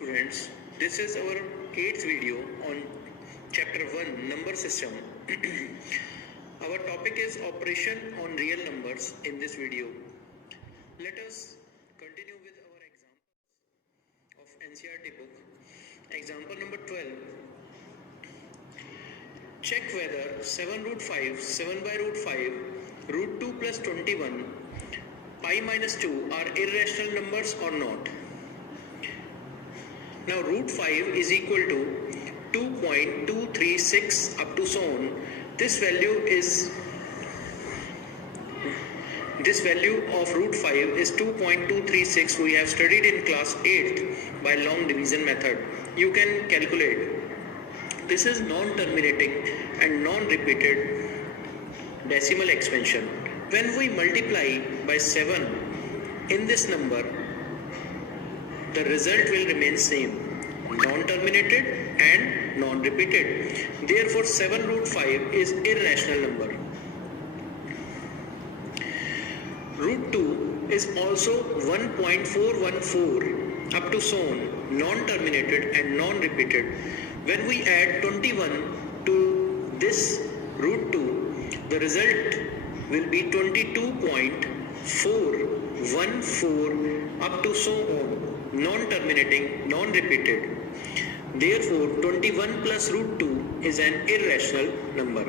Students, this is our 8th video on chapter 1 number system. Our topic is operation on real numbers in this video. Let us continue with our example of NCERT book. Example number 12. Check whether 7 root 5, 7 by root 5, root 2 plus 21, pi minus 2 are irrational numbers or not. Now root 5 is equal to 2.236 up to so on. This value of root 5 is 2.236. We have studied in class 8 by long division method. You can calculate. This is non-terminating and non-repeated decimal expansion. When we multiply by 7 in this number, the result will remain same, non-terminated and non-repeated. Therefore, 7 root 5 is irrational number. Root 2 is also 1.414 up to so on, non-terminated and non-repeated. When we add 21 to this root 2, the result will be 22.414 up to so on, non-terminating, non-repeated. Therefore, 21 plus root 2 is an irrational number.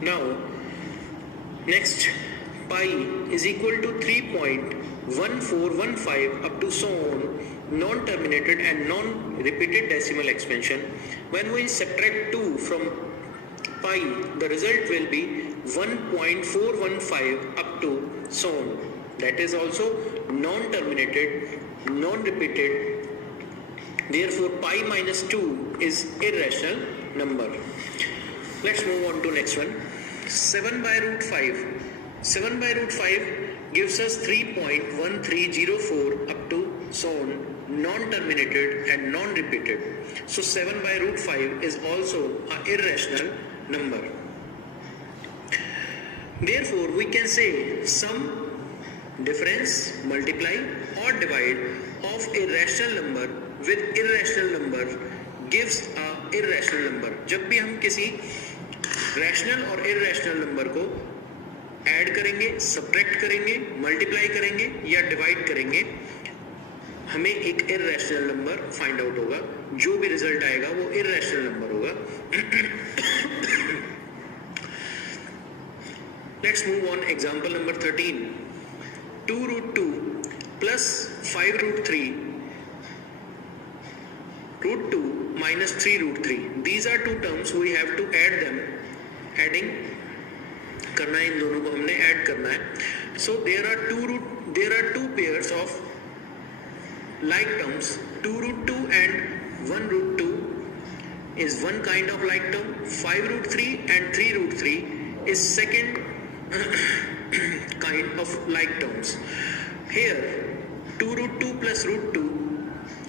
Now, next, pi is equal to 3.1415 up to so on, non-terminated and non-repeated decimal expansion. When we subtract 2 from pi, the result will be 1.415 up to so on. That is also non-terminated, non-repeated. Therefore, pi minus 2 is irrational number. Let's move on to next one. 7 by root 5. 7 by root 5 gives us 3.1304 up to so on, non-terminated and non-repeated. So 7 by root 5 is also an irrational number. Therefore, we can say sum, difference, multiply or divide of irrational number with irrational number gives a irrational number. जब भी हम किसी rational और irrational number को add करेंगे, subtract करेंगे, multiply करेंगे या डिवाइड करेंगे, हमें एक irrational number फाइंड आउट होगा. जो भी रिजल्ट आएगा वो irrational number होगा. Let's move on. Example number 13. 2 root 2 plus 5 root 3 root 2 minus 3 root 3. These are two terms. We have to add them. Adding करना है, इन दोनों को हमने ऐड करना है. So there are two pairs of like terms. 2 root 2 and 1 root 2 is one kind of like term. 5 root 3 and 3 root 3 is second kind of like terms. Here 2 root 2 plus root 2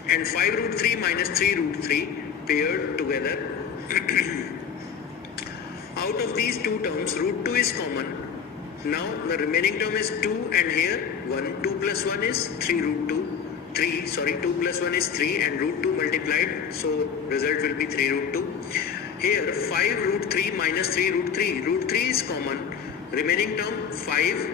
and 5 root 3 minus 3 root 3 paired together. Out of these two terms, root 2 is common. Now the remaining term is 2 and here 1. 2 plus 1 is 3 root 2. 2 plus 1 is 3 and root 2 multiplied. So result will be 3 root 2. Here 5 root 3 minus 3 root 3. Root 3 is common. Remaining term 5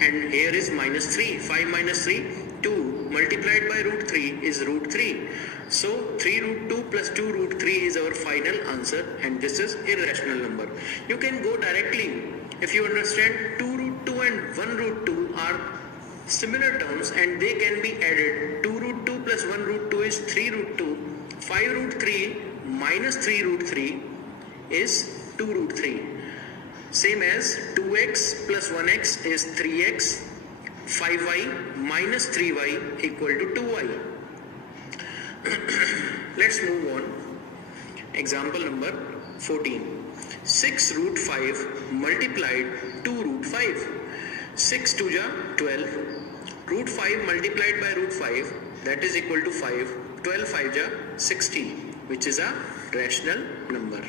and here is minus 3. 5 minus 3, 2 multiplied by root 3 is root 3. So 3 root 2 plus 2 root 3 is our final answer and this is irrational number. You can go directly if you understand 2 root 2 and 1 root 2 are similar terms and they can be added. 2 root 2 plus 1 root 2 is 3 root 2. 5 root 3 minus 3 root 3 is 2 root 3. Same as 2x plus 1x is 3x, 5y minus 3y equal to 2y. Let's move on. Example number 14. 6 root 5 multiplied 2 root 5. 6 to ja 12. Root 5 multiplied by root 5, that is equal to 5. 12 5 ja 60, which is a rational number.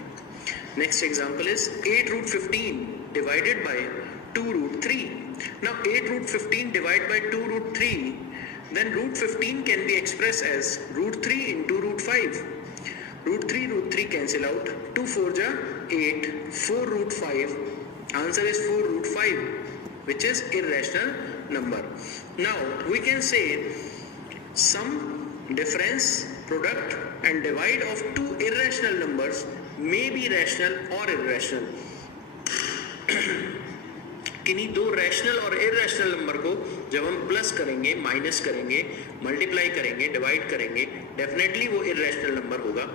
Next example is 8 root 15 divided by 2 root 3. Now 8 root 15 divided by 2 root 3, then root 15 can be expressed as root 3 into 5. Root 3 cancel out. 2 4 ja 8. 4 root 5. Answer is 4 root 5, which is irrational number. Now we can say sum, difference, product and divide of two irrational numbers may be rational or irrational. किन्हीं दो rational और irrational number को जब हम plus करेंगे, minus करेंगे, multiply करेंगे, divide करेंगे, डेफिनेटली वो इरेशनल नंबर होगा.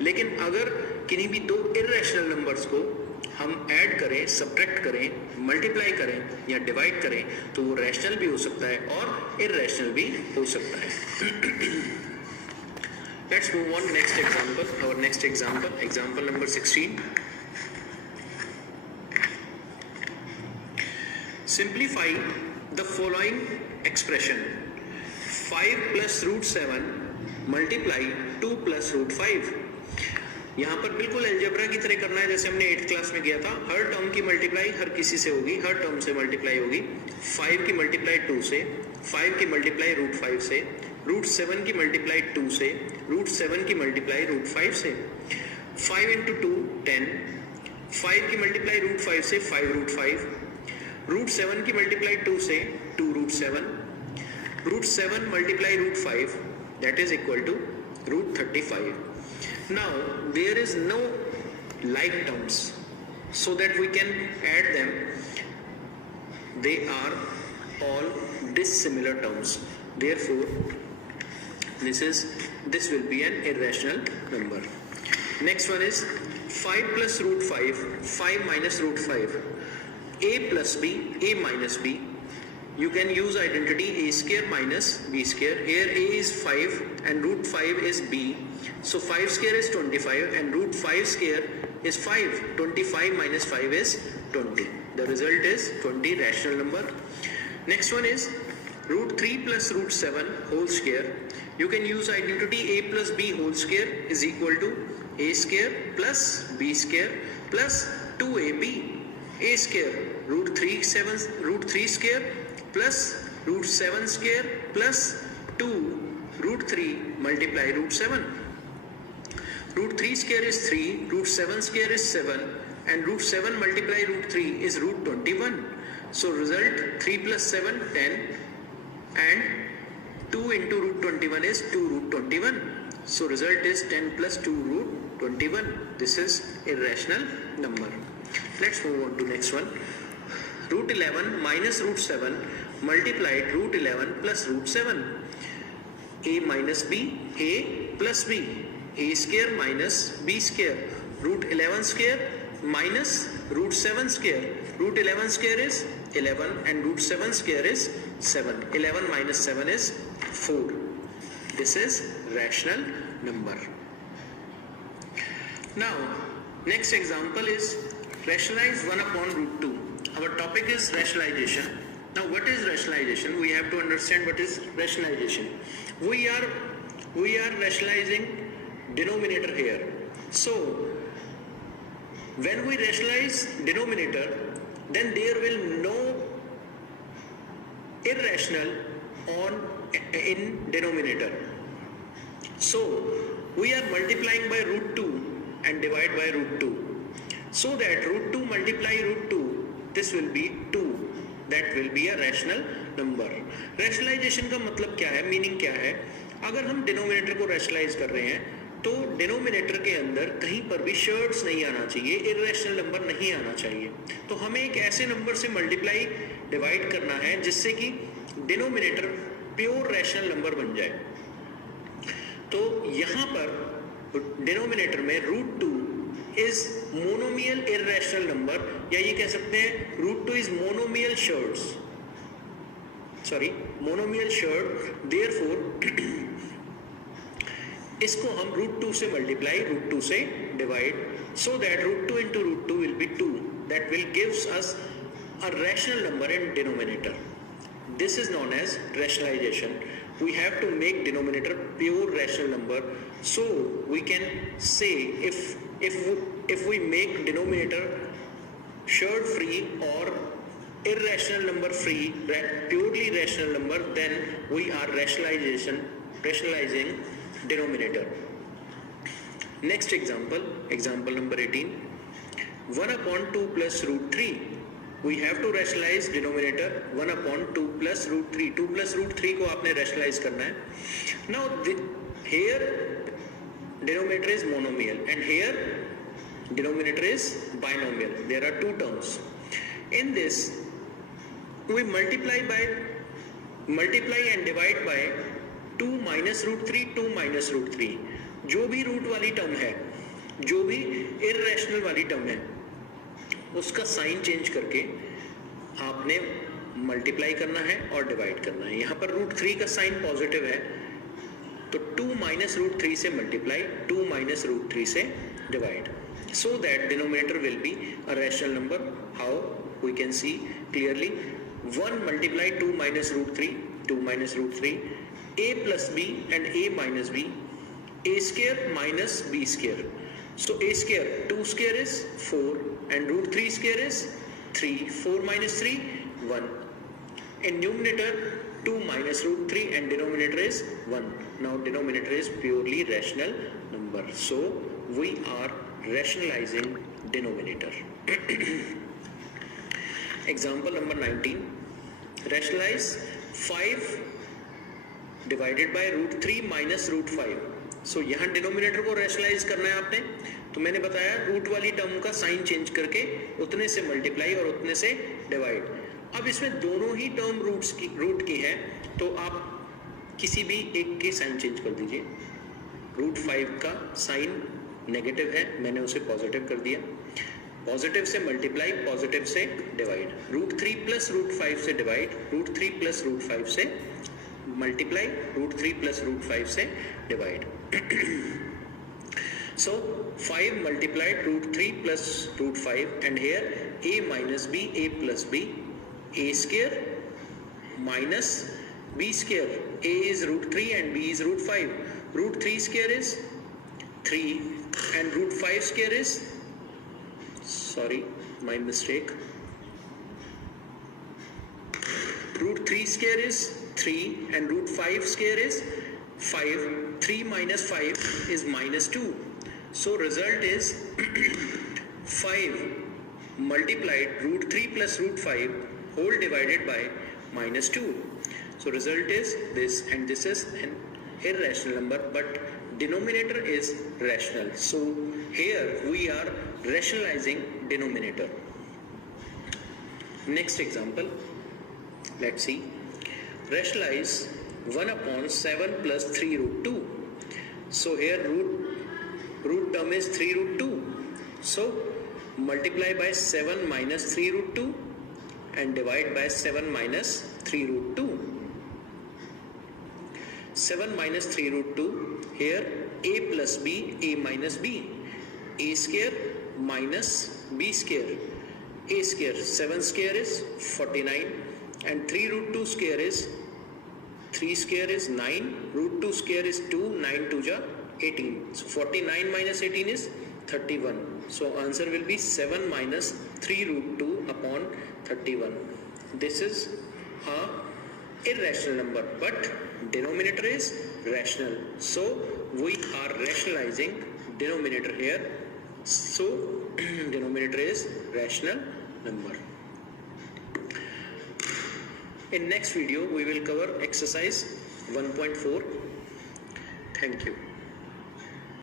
लेकिन अगर किन्हीं भी दो इरेशनल नंबर्स को हम ऐड करें, सब्ट्रैक्ट करें, मल्टीप्लाई करें या डिवाइड करें तो वो रैशनल भी हो सकता है और इरेशनल भी हो सकता है. Let's move on next example. Our next example number 16. Simplify the following expression. 5 plus root 7 multiply 2 plus root 5. यहाँ पर बिल्कुल अलजेब्रा की तरह करना है जैसे हमने 8th क्लास में किया था. हर टर्म की मल्टीप्लाई हर किसी से होगी, हर टर्म से मल्टीप्लाई होगी. 5 की मल्टीप्लाई 2 से, 5 की मल्टीप्लाई रूट 5 से, रूट 7 की मल्टीप्लाई 2 से, रूट 7 की मल्टीप्लाई रूट 5 से. 5 इंटू 2 10. 5 की मल्टीप्लाई रूट 5 से 5 रूट 5. रूट 7 की मल्टीप्लाई 2 से 2 root 7. Root 7 multiply root 5 that is equal to root 35. Now there is no like terms so that we can add them. They are all dissimilar terms. Therefore this will be an irrational number. Next one is 5 plus root 5, 5 minus root 5. A plus b, a minus b. You can use identity a square minus b square. Here a is 5 and root 5 is b. So 5 square is 25 and root 5 square is 5. 25 minus 5 is 20. The result is 20, rational number. Next one is root 3 plus root 7 whole square. You can use identity a plus b whole square is equal to a square plus b square plus 2ab. A square root 3 square plus root 7 square plus 2 root 3 multiply root 7. Root 3 square is 3, root 7 square is 7 and root 7 multiply root 3 is root 21. So result 3 plus 7 10 and 2 into root 21 is 2 root 21. So result is 10 plus 2 root 21. This is irrational number. Let's move on to next one. Root 11 minus root 7 multiplied root 11 plus root 7. A minus b, a plus b. A square minus b square. Root 11 square minus root 7 square. Root 11 square is 11 and root 7 square is 7. 11 minus 7 is 4. This is rational number. Now, next example is rationalize 1 upon root 2. Our topic is rationalization. Now what is rationalization? We have to understand what is rationalization. We are rationalizing denominator here. So when we rationalize denominator, then there will no irrational in denominator. So we are multiplying by root 2 and divide by root 2. So that root 2 multiply root 2, this will be 2. That will be a rational number. Rationalization का मतलब क्या है, meaning क्या है? अगर हम denominator को rationalise कर रहे हैं तो डिनोमिनेटर के अंदर कहीं पर भी शर्ट्स नहीं आना चाहिए, इर्रेशनल नंबर नहीं आना चाहिए. तो हमें एक ऐसे नंबर से मल्टीप्लाई डिवाइड करना है जिससे कि डिनोमिनेटर प्योर रैशनल नंबर बन जाए. तो यहाँ पर डिनोमिनेटर में root 2 is monomial irrational number, या ये कह सकते हैं root 2 is monomial surds. Monomial surd. Therefore इसको हम root 2 से multiply, root 2 से divide, so that root 2 into root 2 will be 2. That will gives us a rational number in denominator. This is known as rationalization. We have to make denominator pure rational number, so we can say if we make denominator surd free or irrational number free, purely rational number, then we are rationalizing denominator. Next example, example number 18. 1 upon 2 plus root 3. We have to rationalize denominator 1 upon 2 plus root 3. 2 plus root 3 को आपने rationalize करना है. Now here denominator is monomial and here denominator is binomial. There are two terms. In this we multiply and divide by 2 minus root 3, 2 minus root 3. जो भी root वाली term है, जो भी इर्रेशनल वाली टर्म है, उसका साइन चेंज करके आपने मल्टीप्लाई करना है और डिवाइड करना है. यहाँ पर रूट 3 का साइन पॉजिटिव है तो 2 माइनस रूट 3 से मल्टीप्लाई, 2 माइनस रूट 3 से divide, so that denominator will be a rational number. How we can see clearly? 1 multiply 2 minus root 3, 2 minus root 3, a plus b and a minus b, a square minus b square. So a square, 2 square is 4 and root 3 square is 3. 4 minus 3, 1. In numerator 2 minus root 3 and denominator is 1. Now denominator is purely rational number. So we are rationalizing denominator. Example number 19. Rationalize 5 divided by root 3 minus root 5. So यहाँ denominator को rationalise करना है आपने, तो मैंने बताया root वाली term का साइन चेंज करके उतने से मल्टीप्लाई और उतने से डिवाइड. अब इसमें दोनों ही टर्म रूट की है तो आप किसी भी एक के साइन चेंज कर दीजिए. रूट 5 का साइन नेगेटिव है, मैंने उसे पॉजिटिव कर दिया. पॉजिटिव से मल्टीप्लाई, पॉजिटिव से डिवाइड. रूट 3 प्लस रूट 5 से डिवाइड, रूट 3 प्लस रूट 5 से मल्टीप्लाई, रूट 3 प्लस रूट 5 से divide. So 5 multiplied root 3 plus root 5 and here a minus b, a plus b, a square minus b square. A is root 3 and b is root 5. Root 3 square is 3 and root 5 square is, sorry, my mistake. Root 3 square is 3 and root 5 square is 5. 3 minus 5 is minus 2. So result is 5 multiplied root 3 plus root 5 whole divided by minus 2. So result is this, and this is an irrational number, but denominator is rational. So here we are rationalizing denominator. Next example, let's see. Rationalize 1 upon 7 plus 3 root 2. So here root term is 3 root 2. So multiply by 7 minus 3 root 2 and divide by 7 minus 3 root 2. 7 minus 3 root 2, here a plus b, a minus b, a square minus b square. A square, 7 square is 49 and 3 root 2 square is 3 square is 9, root 2 square is 2, 9 2 ja 18. So 49 minus 18 is 31. So answer will be 7 minus 3 root 2 upon 31. This is a irrational number, but denominator is rational. So we are rationalizing denominator here. So denominator is rational number. In next video we will cover exercise 1.4. Thank you.